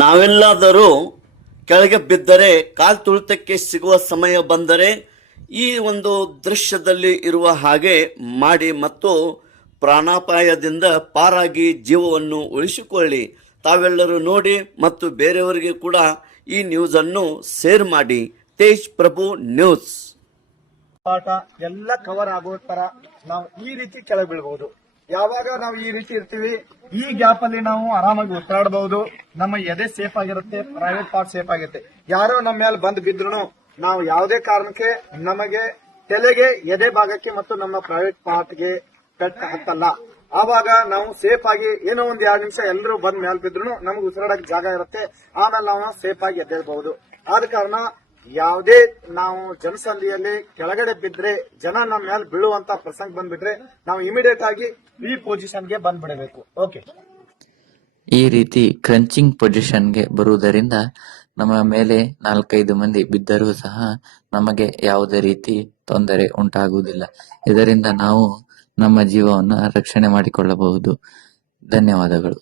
ನಾವೆಲ್ಲಾದರೂ ಕೆಳಗೆ ಬಿದ್ದರೆ ಕಾಲ್ ತುಳಿತಕ್ಕೆ ಸಿಗುವ ಸಮಯ ಬಂದರೆ ಈ ಒಂದು ದೃಶ್ಯದಲ್ಲಿ ಇರುವ ಹಾಗೆ ಮಾಡಿ ಮತ್ತು ಪ್ರಾಣಾಪಾಯದಿಂದ ಪಾರಾಗಿ ಜೀವವನ್ನು ಉಳಿಸಿಕೊಳ್ಳಿ. ತಾವೆಲ್ಲರೂ ನೋಡಿ ಮತ್ತು ಬೇರೆಯವರಿಗೆ ಕೂಡ ಈ ನ್ಯೂಸನ್ನು ಶೇರ್ ಮಾಡಿ. ತೇಜ್ ಪ್ರಭು ನ್ಯೂಸ್. ಪಾಠ ಎಲ್ಲ ಕವರ್ ಆಗೋ ತರ ನಾವು ಈ ರೀತಿ ಕೆಳಗೆ ಬೀಳ್ಬಹುದು. ಯಾವಾಗ ನಾವು ಈ ರೀತಿ ಇರ್ತೀವಿ, ಈ ಗ್ಯಾಪ್ ಅಲ್ಲಿ ನಾವು ಆರಾಮಾಗಿ ಉಸಿರಾಡಬಹುದು. ನಮ್ಮ ಎದೆ ಸೇಫ್ ಆಗಿರುತ್ತೆ, ಪ್ರೈವೇಟ್ ಪಾರ್ಟ್ ಸೇಫ್ ಆಗಿರುತ್ತೆ. ಯಾರೋ ನಮ್ಮ ಮೇಲೆ ಬಂದ್ ಬಿದ್ರು ನಾವು ಯಾವುದೇ ಕಾರಣಕ್ಕೆ ನಮಗೆ ತಲೆಗೆ, ಎದೆ ಭಾಗಕ್ಕೆ ಮತ್ತು ನಮ್ಮ ಪ್ರೈವೇಟ್ ಪಾರ್ಟ್ಗೆ ಪೆಟ್ ಹತ್ತಲ್ಲ. ಆವಾಗ ನಾವು ಸೇಫ್ ಆಗಿ ಏನೋ ಒಂದ್ 2 ನಿಮಿಷ ಎಲ್ಲರೂ ಬಂದ್ ಮೇಲೆ ಬಿದ್ರು ನಮ್ಗೆ ಉಸಿರಾಡಕ್ ಜಾಗ ಇರುತ್ತೆ. ಆಮೇಲೆ ನಾವು ಸೇಫ್ ಆಗಿ ಎದ್ದೇಳಬಹುದು. ಆದ ಕಾರಣ ಯಾವುದೇ ನಾವು ಜನಸಂಧಿಯಲ್ಲಿ ಕೆಳಗಡೆ ಬಿದ್ರೆ, ಜನ ನಮ್ಮ ಮೇಲೆ ಬೀಳುವಂತ ಪ್ರಸಂಗ ಬಂದ್ಬಿಟ್ರೆ ನಾವು ಇಮಿಡಿಯೇಟ್ ಆಗಿ ಈ ಪೊಸಿಷನ್ಗೆ ಬಂದ್ಬಿಡಬೇಕು. ಓಕೆ, ಈ ರೀತಿ ಕ್ರಂಚಿಂಗ್ ಪೊಸಿಷನ್ಗೆ ಬರುವುದರಿಂದ ನಮ್ಮ ಮೇಲೆ 4-5 ಮಂದಿ ಬಿದ್ದರೂ ಸಹ ನಮಗೆ ಯಾವುದೇ ರೀತಿ ತೊಂದರೆ ಉಂಟಾಗುವುದಿಲ್ಲ. ಇದರಿಂದ ನಾವು ನಮ್ಮ ಜೀವವನ್ನು ರಕ್ಷಣೆ ಮಾಡಿಕೊಳ್ಳಬಹುದು. ಧನ್ಯವಾದಗಳು.